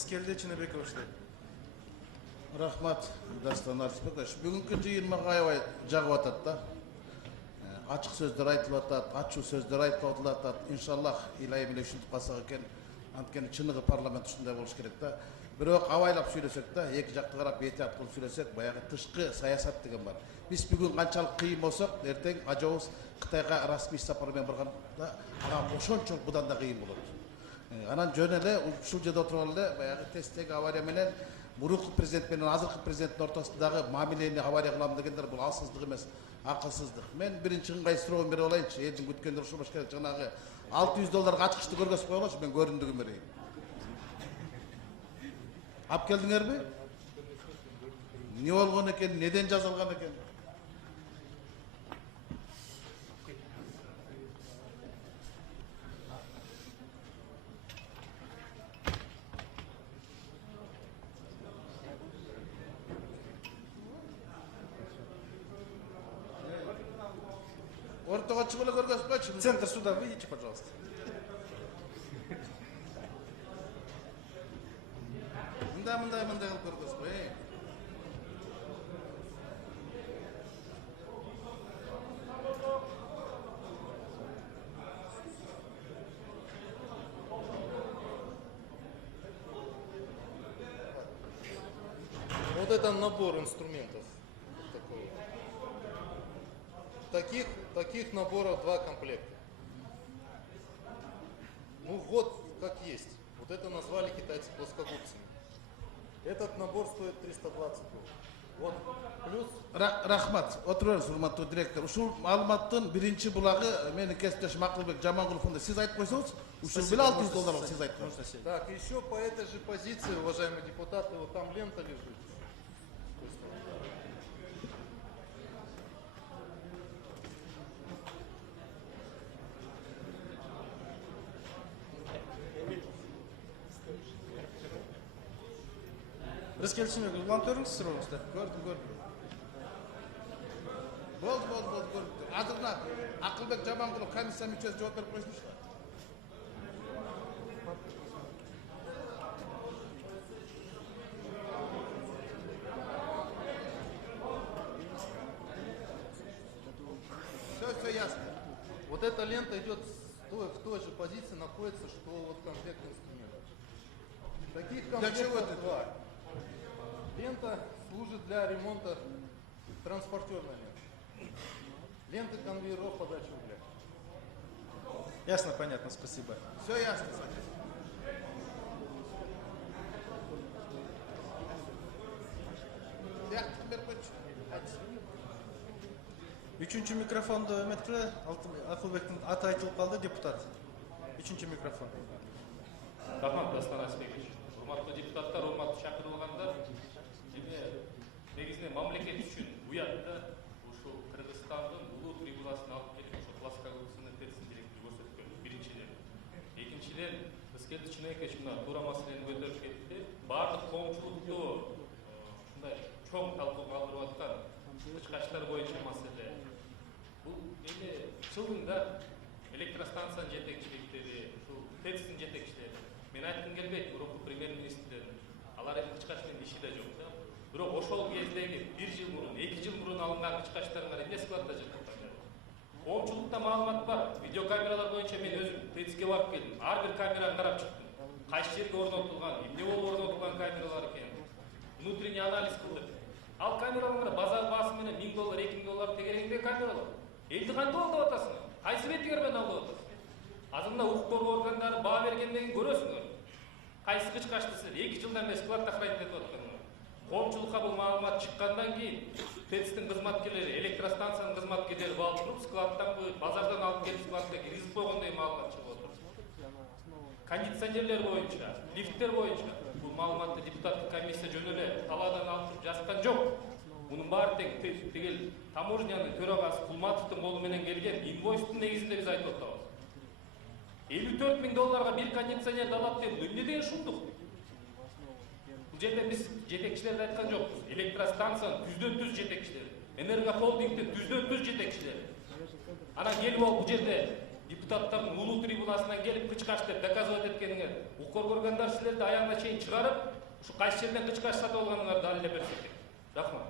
Rizkeldi Çinebek Oşlu. Рахмат, Дастан Арсбекович. Бүгінгі жиынға аябай жағып атат да. Açık сөздер айтылып атат, ачуу сөздер айтылып атат. Иншаллах, илайым эле ушинтип калсак экен. Анткени чыныгы парламент ушундай болуш керек да. Бирок абайлап сүйлөсөк да, эки жакты карап этият кылып сүйлөсөк, баягы тышкы саясат деген бар. Биз бүгүн канчалык кыйын болсок, эртең ажабыз Кытайга расмий сапар менен барганда, ага ошончо будан да кыйын болот. Анан жөн эле ушул жерде отуруп эле баягы тесттеги авария менен мурунку президент менен азыркы президенттин ортосундагы мамилени авария кылам дегендер бул алсыздык эмес, акылсыздык. Мен биринчи ыңгай суроом берип алайынчы. Элдин күткөндөрү ушул болуш керек. Жанагы $600 ачкычты көргөзүп койгончу, мен көрүндүгүм берейин. Алып келдиңерби? Не болгон экен, неден жазылган экен? Ортого чыгып эле көргөзүп койчу. Центр суда выйдите, пожалуйста. Мындай кылып көргөзүп кой. Вот это набор инструментов. Таких наборов 2 комплекта. Ну вот как есть. Вот это назвали китайцы плоскогубцами. Этот набор стоит 320 долларов. Вот плюс. Рахмат. Отурыңыз, урматтуу директор. Ушул маалыматтын биринчи булагы менин кесиптешим Акылбек Жамангуловунда сиз айтып койсоңуз, ушул беле $600 сиз айтып койсоңуз. Так, еще по этой же позиции, уважаемые депутаты, вот там лента лежит. Rizkeldi Çinebek, улантырыңыз сұрауыңызды. Көрдüm. Болды, көрдüm. Азырына Акылбек Жамангулов комиссия мүчөсү жооп берип койсунчу. Все ясно. Вот эта лента идет в той же позиции, находится, что вот комплект инструментов. Таких комплектов 2. Лента служит для ремонта транспортерной ленты. Ленты конвейеров подачи угля. Ясно, понятно, спасибо. Все ясно. Üçüncü mikrofonda Ömet'le Akılbek'in аты айтылып қалды, депутат. Üçüncü mikrofon. Рахмат, Дастан Арсбекович. Урматтуу депутаттар, урматтуу чакырылгандар. Негизинен мамлекет үчүн уятта ушул Кыргызстандын улуу трибунасын алып келип, ошо плоскогубцунун терсин директири көрсөткөн. Биринчиден. Экинчиден, Rizkeldi Çinebek мына туура маселени көтөрүп кетти. Баардык коомчулукту ушундай чоң талкууга калтырып аткан ычкачтар боюнча маселе. Бул эми жылында электростанциянын жетекчиликтери, ушул ТЭЦтин жетекчилери. Мен айткым келбейт, мурунку премьер-министр алар эми ычкач менен иши да жок да. Бирок ошол кездеги 1 жыл мурун, 2 жыл мурун алынган ычкачтарыңар эмне складда жатат? Коомчулукта маалымат бар. Видеокамералар боюнча мен өзүм ТЭЦке барып келдим. Ар бир камераны карап чыктым. Кайсы жерге орнотулган, эмне болуп орнотулган камералар экен. Внутренний анализ кылдык. Ал камералар базар баасы менен $1000, $2000 тегерегиндеги камералар. Элди кантип алдап атасыңар? Кайсы беттигер менен алдап атасыңар? Азырында укук коргоо органдары баа бергенден кийин көрөсүңөр. Кайсы ычкачты силер 2 жылдан бери складда хранить этип атканыңар. Коомчулукка бул маалымат чыккандан кийин ТЭЦтин кызматкерлери, электростанциянын кызматкерлери алып туруп складдан базардан алып келип складда киргизип койгондой маалымат чыгып отур. Кондиционерлер боюнча, лифттер боюнча бул маалыматты депутаттык комиссия жөн эле талаадан алып туруп жазган жок. Мунун баары тең тигил таможнянын төрагасы Кулматовдун колу менен келген инвойстун негизинде биз айтып атабыз. $54,000 bir кондиционерди алат деп эмне деген шумдук? Бул жерде биз жетекчилерди айткан жокпуз. Электростанциянын түздөн-түз жетекчилери, Энерго холдингдин түздөн-түз жетекчилери. Анан келип бул жерде депутаттардын улуу трибунасынан келип кычкаш деп доказывать эткениңер, укук органдар силерди аягына чейин чыгарып, ушу кайсы жерден кычкаш сатып алганыңарды далилдеп берсе экен. Рахмат.